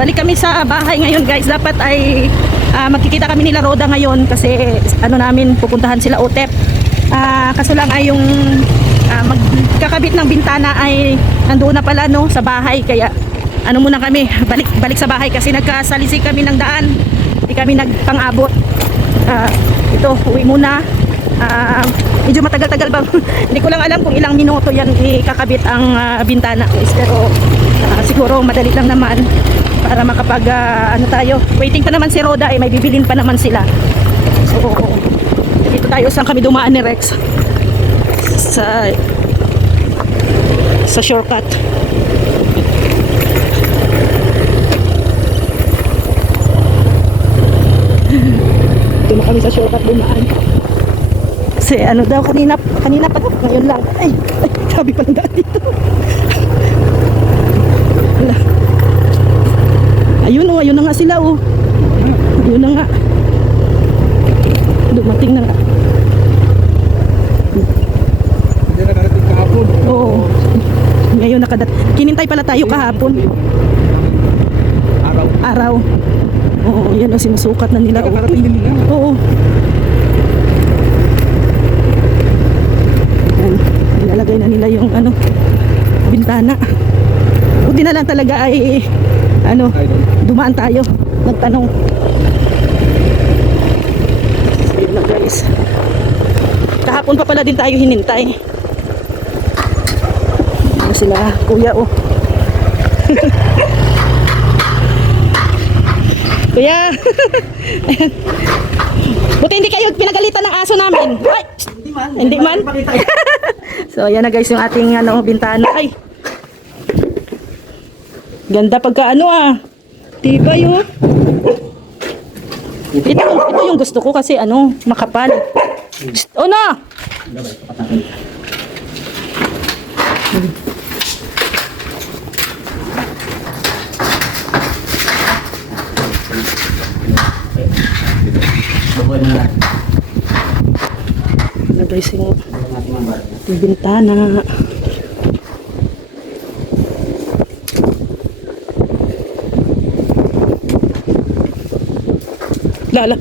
Balik kami sa bahay ngayon guys. Dapat ay magkikita kami nila Roda ngayon kasi ano namin pupuntahan sila Otep. Kaso lang ay yung magkakabit ng bintana ay nandoon na pala no sa bahay, kaya ano muna kami, balik sa bahay kasi nagkasalisik kami ng daan. Hindi kami nagpang-abot. Ito, uwi muna. Medyo matagal-tagal bang hindi ko lang alam kung ilang minuto yan ikakabit ang bintana guys, pero siguro madali lang naman para makapag ano tayo. Waiting pa naman si Roda, may bibilin pa naman sila. So dito tayo, saan kami dumaan ni Rex sa shortcut. Dito na kami sa shortcut dumaan. Kasi ano daw, kanina pa daw, ngayon lang. Ay sabi ko lang daan dito. Wala. Ayun na nga sila oh. Ayun na nga. Dumating na nga. Hindi nakarating kahapon. Oo. Ngayon kinintay pala tayo kahapon. Araw. Oo, yan ang sinusukat na nila. Nakarating din nila. Oo. Yan. Nilalagay na nila yung bintana. Buti na lang talaga ay dumaan tayo. Nagtanong. Ayun na guys. Kahapon pa pala din tayo hinintay. Ano sila kuya oh. Kuya. Buti hindi kayo pinagalitan ng aso namin. Ay! Hindi man. So ayan na guys yung ating bintana. Ay. Ganda pagka tibay oh. Ito yung gusto ko kasi makapal. Oh na. Ano guys yung bintana. Lala.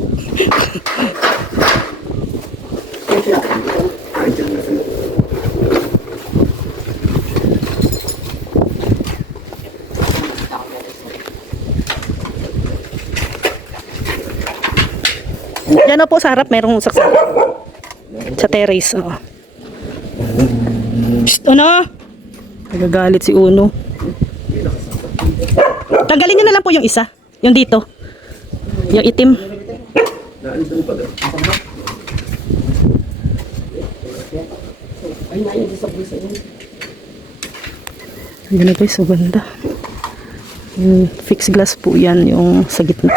Diyan po sa harap merong saksak. Sa terrace. Oh. Psst, nagagalit si Uno. Tanggalin nyo na lang po yung isa. Yung dito. Yung itim. Ayan na guys, so ganda. Fixed glass po yan, yung sa gitna.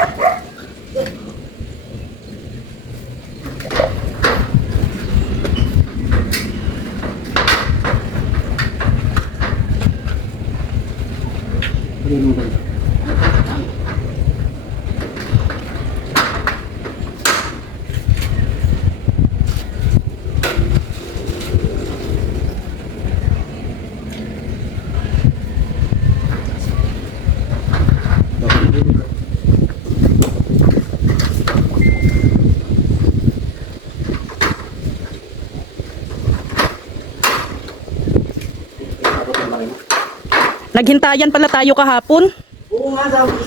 Naghintayan pala tayo kahapon. Oo nga, sabi.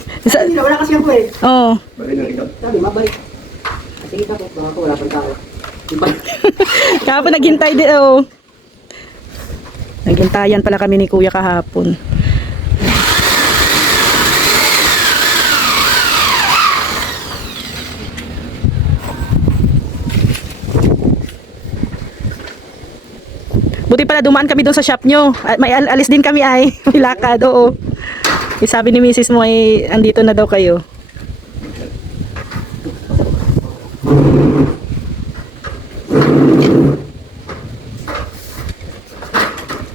Wala kasi ako eh. Oo. Sabi, mabalik. Kasi kita ko, baka wala pang tao. Kahapon naghintay din. Oh. Naghintayan pala kami ni Kuya kahapon. Buti pala dumaan kami doon sa shop nyo. May alis din kami ay. May lakad, oo. Sabi ni Mrs. mo ay andito na daw kayo.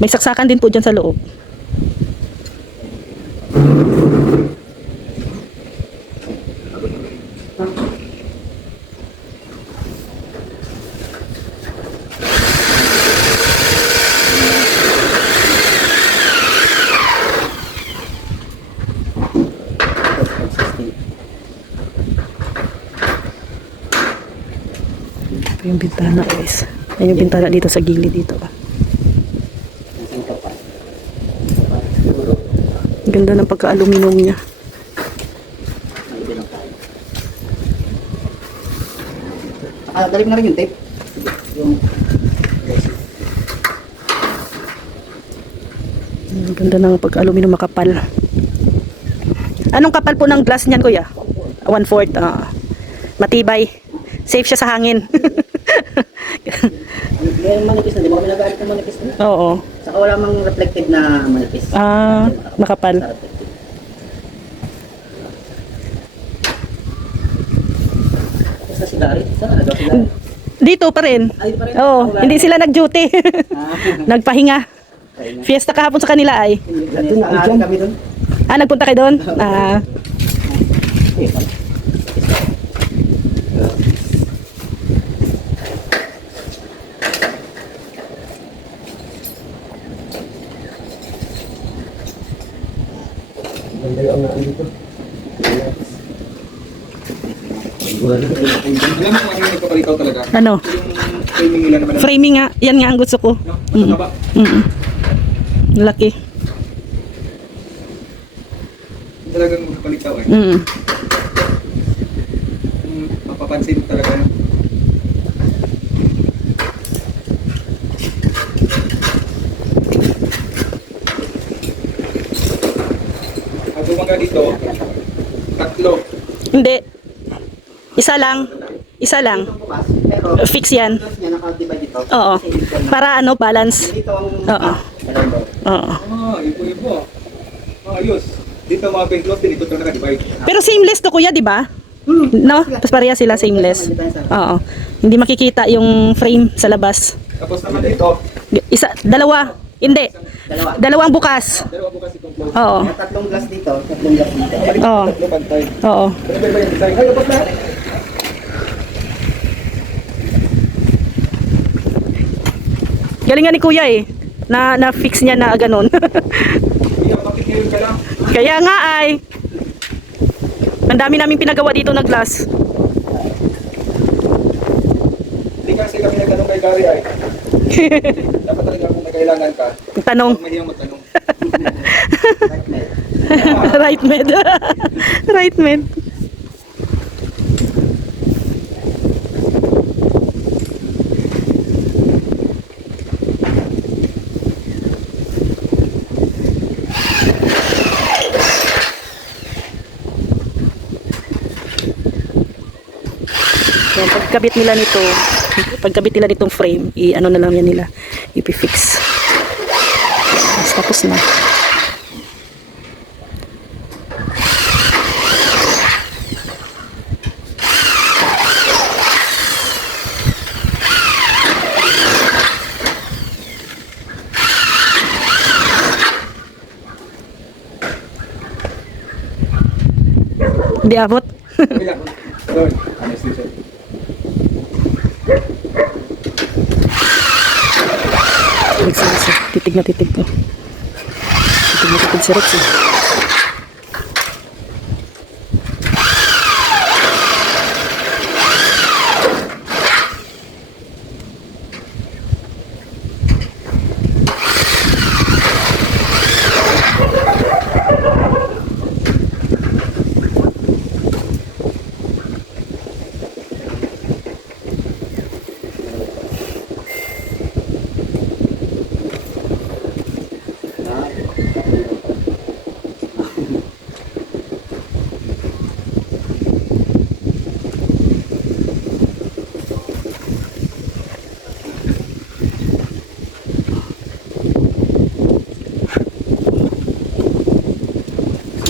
May saksakan din po dyan sa loob. Yung bintana guys. Ayan yung bintana dito sa gilid dito. Isang kapal. Siguro, Ganda ng pagka-aluminum niya. may iba lang tayo. Dali mo na rin yung tape. Yung Ang ganda ng pagka-aluminum makapal. Anong kapal po ng glass niyan, kuya? 1/4. Matibay. Safe siya sa hangin. yung manipis na, di ba kami nag-aalit ng manipis na? Oo. Saka wala mang reflective na manipis. Makapal. Sa reflective. Tapos na sigari. Saan nagawa sigari? Dito pa rin. Ay, pa rin. Oo, Wala hindi na. sila nag-duty. Nagpahinga. Ayun na. Fiesta kahapon sa kanila ay. Nag-aalit kami doon. Nagpunta kayo doon? Ganda yung ang dito. Alam mo kung ano yung nagpapalikaw talaga? Ano? Yung framing nila naman. Framing nga. Yan nga ang gusto ko. No? Mataba. Laki. Talagang magpapalikaw eh. Mapapansin mo talaga. Ang bumaga dito, 3. Hindi. Isa lang. Isa lang. Bukas, pero Fix yan. close niya naka-divide dito. Oo. Kasi dito na- Para ano, balance. Dito ang Oo. Alam Oo. Ibo-ibo. Ayos. Dito mga face load din, ito ito naka-divide. Pero seamless to kuya, di ba? No? Tapos pareha sila seamless. Oo. Hindi makikita yung frame sa labas. Tapos naman dito, Dalawa. Hindi. Dalawa. Dalawang bukas. dalawa bukas itong close. Oo. May tatlong glass dito, tatlong glass dito. Oo. Tatlo pantay. Oo. Ano ba yung design? Ay, dapat na. Galing nga ni kuya eh. Na-fix niya na ganun. Hindi, bakit ngayon ka lang? Kaya nga ay. Ang dami naming pinagawa dito na glass. Hindi kasi kami nagtanong kay Gary ay. Dapat talaga kung may kailangan ka, Tanong. huwag mahiyang magtanong. Right med. Right med. Yan, pagkabit nila nitong frame, ano na lang yan nila, ipifix. Tapos na. Hindi abot. Kabila. Doon. Anesthesia. Titig na titig ko. Titig na titig si Rex eh.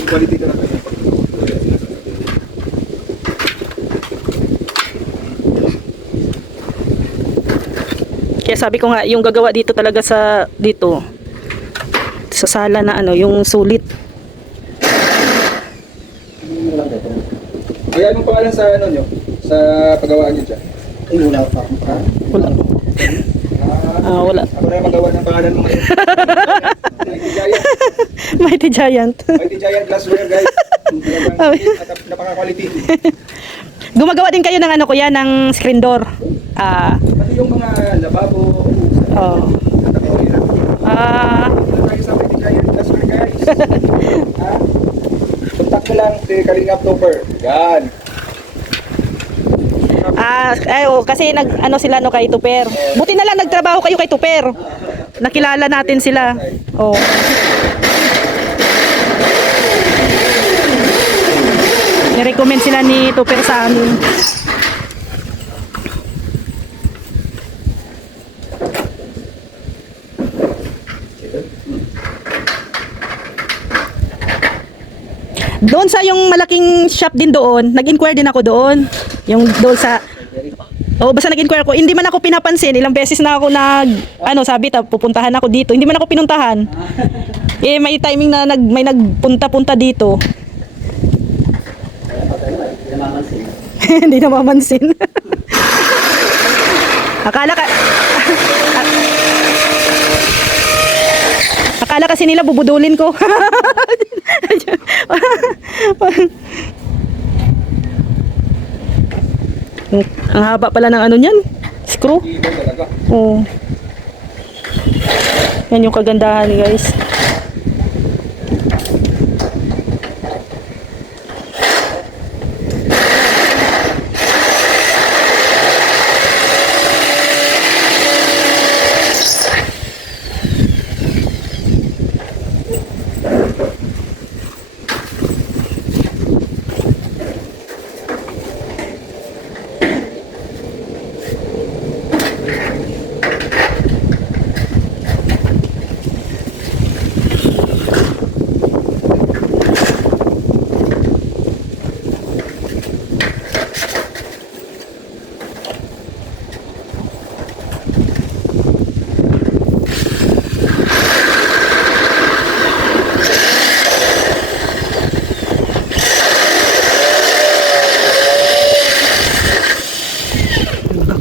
Quality ka lang kayo. Kaya sabi ko nga, yung gagawa dito talaga sa sala na ano, yung sulit. Ay, anong pangalan sa ano nyo? Sa paggawaan nyo dyan? Ay, wala pa akong pa. Wala. Wala. Ako na yung magawa ng pangalan mo. Mighty Giant. Mighty Giant. Mighty Giant glassware, guys. Talagang napaka-quality. Gumagawa din kayo ng ano kuya, ng screen door. Pati yung mga lababo, Oh. tayo sa pwede kayo customer guys. Ha? Contact mo lang si Kalingap Topper. Yan. Kasi nag ano sila no kay Tuper. Buti na lang nagtrabaho kayo kay Tuper. Nakilala natin sila. Oh. Ni-recommend sila ni Tuper sa amin. Doon sa yung malaking shop din doon, nag-inquire din ako doon. Yung doon sa basta nag-inquire ako. Hindi man ako pinapansin. Ilang beses na ako sabi pupuntahan ako dito. Hindi man ako pinuntahan. May timing na may nagpunta-punta dito. Hindi namamansin. Akala kasi nila bubudulin ko. Ang haba pala ng ano niyan. Screw. Iba talaga. Oh. Yan yung kagandahan, guys.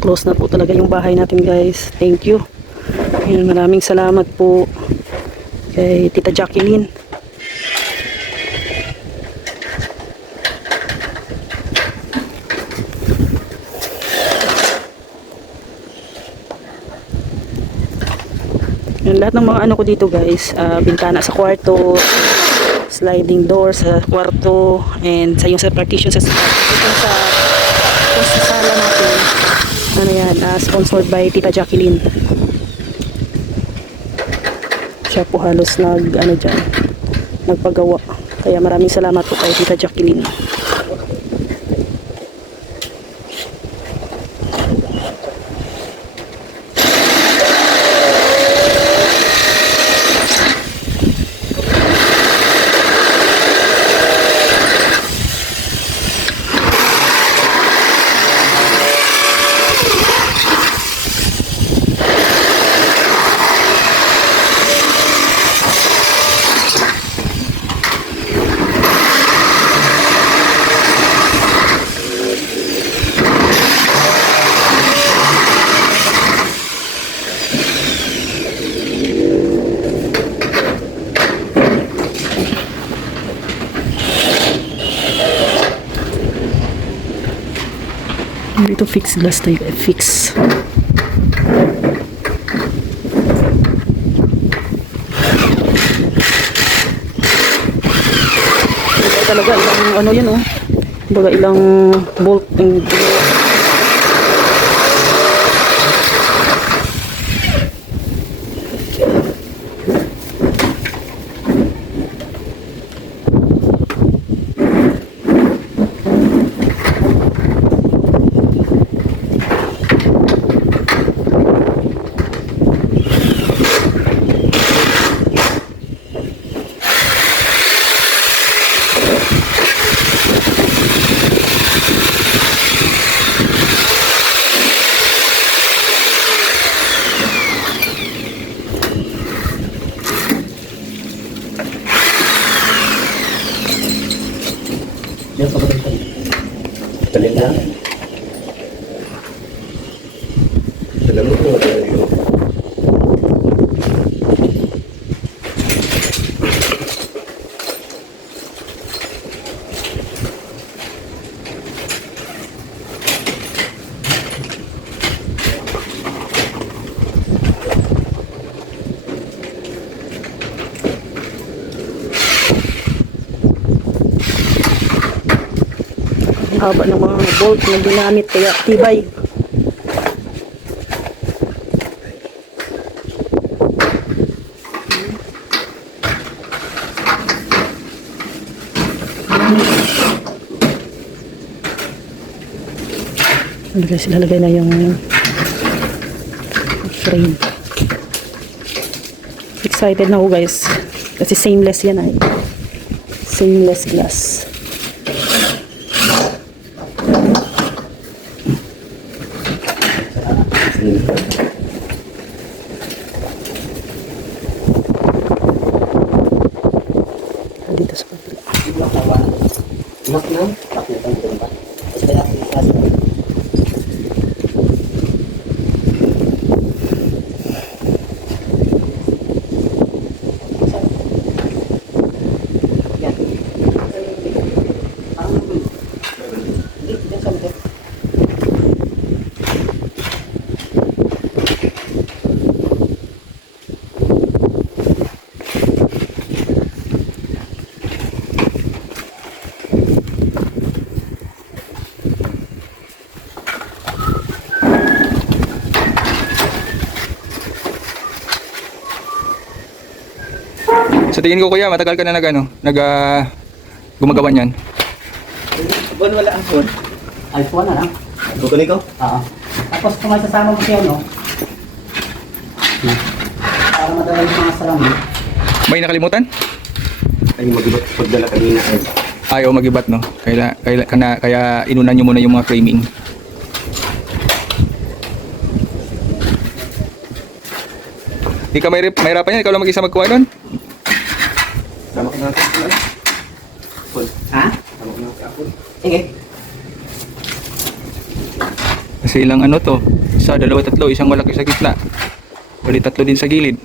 Close na po talaga yung bahay natin, guys. Thank you. Ayun, maraming salamat po kay Tita Jacqueline. Yung lahat ng mga ano ko dito, guys, bintana sa kwarto, sliding door sa kwarto, and sa yung sa partition sa sala natin. Ano yan, sponsored by Tita Jacqueline. Siya po halos nagpagawa. Kaya maraming salamat po kay Tita Jacqueline. Dito fix glass tayo, fix. Ito talaga ilang ano yun oh. Baga ilang bolt and Talim lang. Talim mo po. haba ng mga bolt na ginamit kaya tibay. Guys, ilalagay na yung frame. Excited na ako guys. Kasi seamless yan ay. Seamless glass. Dito sa kabila. Lock na. Lock na itong dito ba? Tapos kaya ako yan. Dito sa likod. Sa tingin ko kuya, matagal ka na gumagawa niyan. Buwan wala ang phone. Ay, phone na lang. Tutuloy ko? Oo. Tapos kung may sasama mo siya, no? Para madala yung mga salamin. May nakalimutan? Ay, mag-ibot pagdala kanina. Ayaw mag-ibat, no? Kaya inunan nyo muna yung mga framing. Di ka mahirapan yan? Ikaw lang mag-isa magkuha doon? Tama ka na. Ha? Tama ka na. Sige. Kasi ilang ano to? Isa, dalawa, tatlo. Isang malaki sa gitna. Bali tatlo din sa gilid.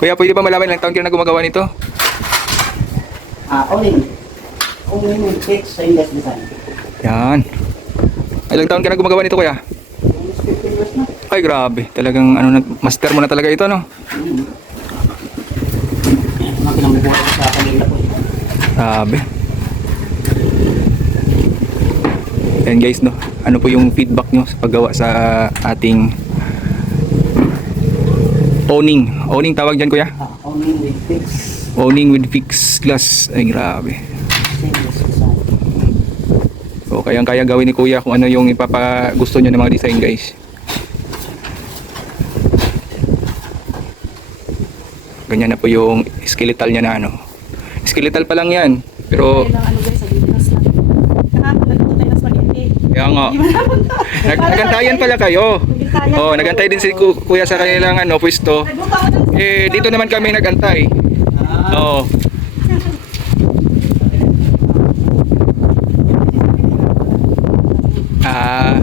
Kuya, pwede ba malaman ilang taon ka na gumagawa nito? Oling. Oling fix sa Indes Design. Yan. Ilang taon ka na gumagawa nito kuya? Almost 15 years na. Ay grabe. Talagang master mo na talaga ito, no? Mga pinambubuhay ko sa kanila po. Grabe. Ayan guys, no? Ano po yung feedback nyo sa paggawa sa ating owning? Owning tawag dyan kuya? Oling with fix. Owning with fixed glass. Ay grabe. Indes Design. So kayang-kaya gawin ni kuya kung ano yung ipapagusto nyo ng mga design guys. Ganyan na po yung skeletal niya na ano. Skeletal pa lang yan. Pero Kailangan ano guys, sa Pilipinas lang. Kahapon nagpunta tayo ng spaghetti. kaya nga. Nagantayan pala kayo. Oh, nagantay din si kuya sa kanilang ano, pwesto. Nagbuka ko ng Dito naman kami nagantay. Oo. Ah,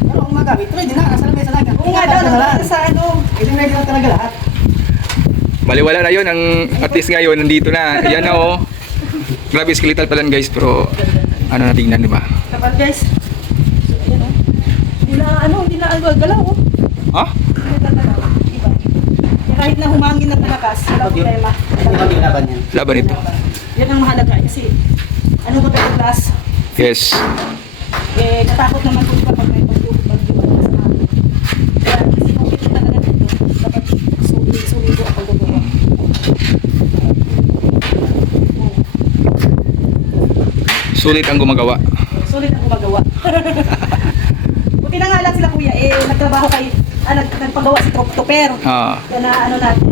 Pero kung magamit, tuloy din na. Nasa lamesa lang. Oo nga daw, sa ano. Hindi na lang talaga lahat. baliwala na yun. At least ngayon, nandito na. Yan na oh. Grabe, skeletal pa lang guys. Pero, ano na tingnan, di ba? Kapal guys. Ayan o. Hindi na galaw o. Ha? Hindi na galaw. Diba? Kaya kahit na humangin ng malakas, wala problema. Hindi ba ginaban yan? Laban ito. Yan ang mahalaga kasi ano ba tayo class? Yes. Eh, natakot naman po kapag may pagdiwala sa amin. Kaya kasi kung ito talaga dito, dapat sulit po ang paggawa. Sulit ang gumagawa. Sulit ang gumagawa. Buti na nga lang sila kuya, nagtrabaho kayo, nagpagawa si Topper. Ah. Yan na ano natin.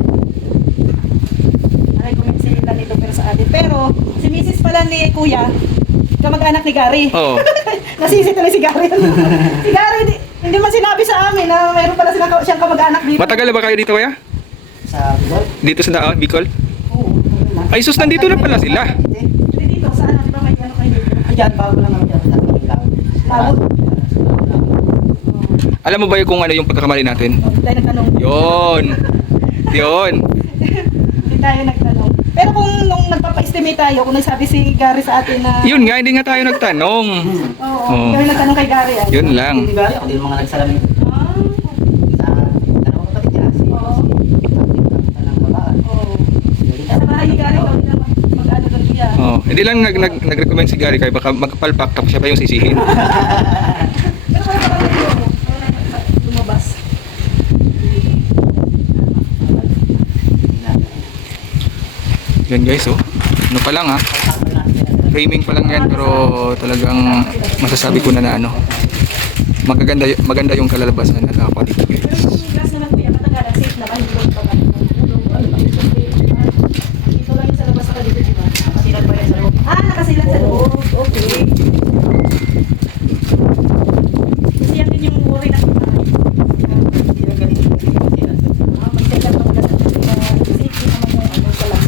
Recommend sila ni Topper sa atin. Pero, si Mrs. pala ni kuya, kamag-anak ni Gary. Oo. Nasisi tuloy si Gary. Si Gary, hindi man sinabi sa amin na mayroon pala siyang kamag-anak dito. Matagal na ba kayo dito kaya? Sa Bicol? Dito sa Bicol? Oo. Ay sus, nandito na pala sila. Hindi dito, sa ano, di ba may ano kayo dito? Ayan, bago lang naman dyan. Sa ating lawag. Lawag? Alam mo ba yung kung ano yung pagkakamali natin? Hindi tayo nagtanong. Yun. Yun. Hindi tayo nagtanong. Pero kung nung nagpapa-estimate tayo, kung nagsabi si Gary sa atin na... Yun nga, hindi nga tayo nagtanong. Oo, Oo. kami nagtanong kay Gary. Ay. Yun lang. Hindi ba? Ako din mga nagsalamin. Ah, Sa dalawang kapatid niya. Si Oo. Kapatid ng babae. oo. Si Lolita. Sa bahay ni Gary, kami na mag-ano doon kuya. Oh, Hindi lang nag-recommend si Gary kay baka magpalpak tapos siya pa yung sisihin. Pero wala pa kami lumabas. Yan guys, oh. Ano pa lang ha? Framing pa lang yan pero talagang masasabi ko na ano. Maganda yung kalalabasan na nakakuha dito guys. Pero yung glass naman kuya, matagalan, safe naman. Dito lang yung sa labas sa dito, diba? Nakasilan pa yan sa loob. Ah, nakasilan sa loob. Okay. Kasi yan din yung worry na kumain. Magkaya pa pala sa safety naman yung ano pala.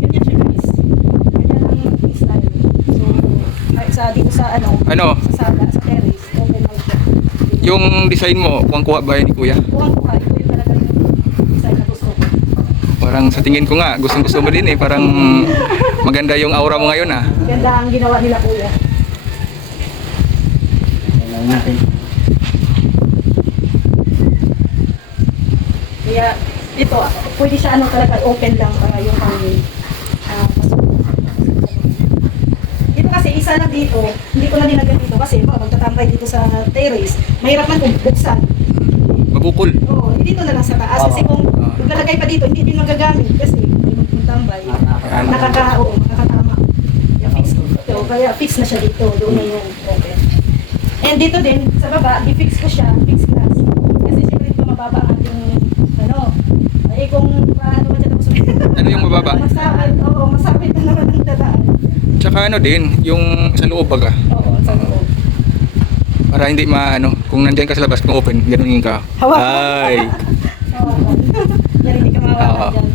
Ganyan siya guys. Ganyan ang style. So, sa dito sa ano, Ano, sa sala, sa terrace, open out siya. yung design mo, kuha ba yan ni Kuya? Kuha, ito yung talaga yung design na gusto ko. Parang sa tingin ko nga, gustong-gusto mo din eh. Parang maganda yung aura mo ngayon ah. Ganda ang ginawa nila kuya. Kailangan natin. Kaya ito, pwede siya ano talaga open lang para yung pasok. Dito kasi isa lang dito, hindi ko na nilagyan dito kasi baka magtatambay dito sa terrace. Mahirap man kung buksan. Mabukol. Oo, dito na lang sa taas kasi kung lalagay pa dito, hindi din magagamit kasi yung tambay. Nakakatama. Kaya fix na siya dito, doon na yung open. And dito din, sa baba, i-fix ko siya, fix glass. Kasi siyempre ito mababa ang ating, ano, eh kung paano man siya tapos Ano yung mababa? masabit, oo, masabit na naman ang dadaan. Tsaka ano din, yung sa loob baga. Oo, sa loob. Para hindi maano, kung nandyan ka sa labas, kung open, ganunin ka. Hawak. Ay! Oo. Yan, hindi ka mawawala Oo. dyan.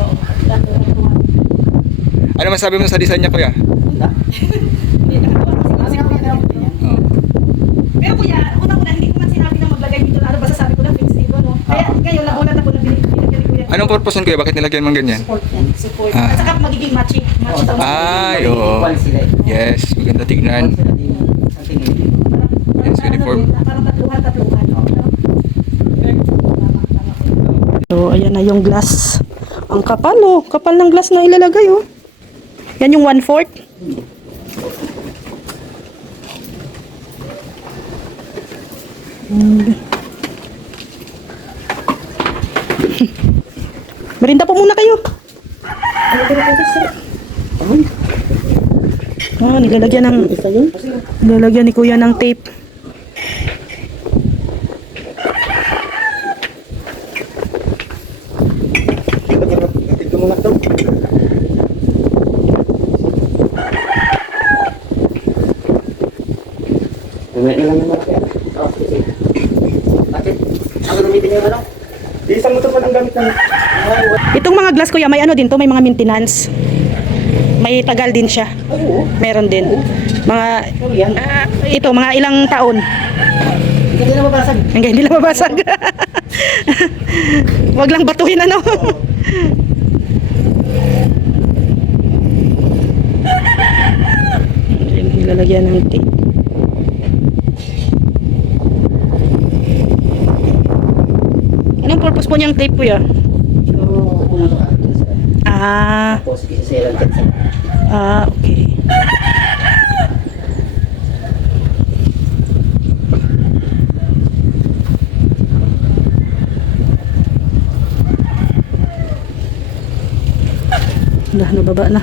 Oo, lahat ng natuwa. Ano masabi mo sa design niya Kuya? Hindi, nakatuwa kasi kuya yan. Oh. Pero kuya, unang-una hindi ko man sinabi na maglagay dito na ano, basta sabi ko na fix dito, no? Kaya ngayon, nagulat ako na binigyan ni kuya. Anong purpose nun Kuya? Bakit nilagyan mong ganyan? Support yan, support. Ah. At saka magiging matching. Match daw. Ay, oo. Yes, maganda tignan. Yes, uniform. Parang tatluhan. So, ayan na yung glass. Ang kapal, oh. Kapal ng glass na ilalagay, oh. Yan yung 1/4. Merinda po muna kayo. Nilalagyan ni Kuya ng tape. Ito mo na to. Mamaya na lang yung malaki. Bakit? Ang gamitin yung ano? Di isang motor pa ang gamit namin. Itong mga glass kuya, may ano din to, may mga maintenance. May tagal din siya. Meron din. Mga ito, mga ilang taon. Hindi na mabasag. Hanggang hindi lang mabasag. Wag lang batuhin ano. Nilalagyan ng tape. Anong purpose po niyang tape kuya? So, unang Ah, tapos isa-selan dyan sa okay. Nababa na.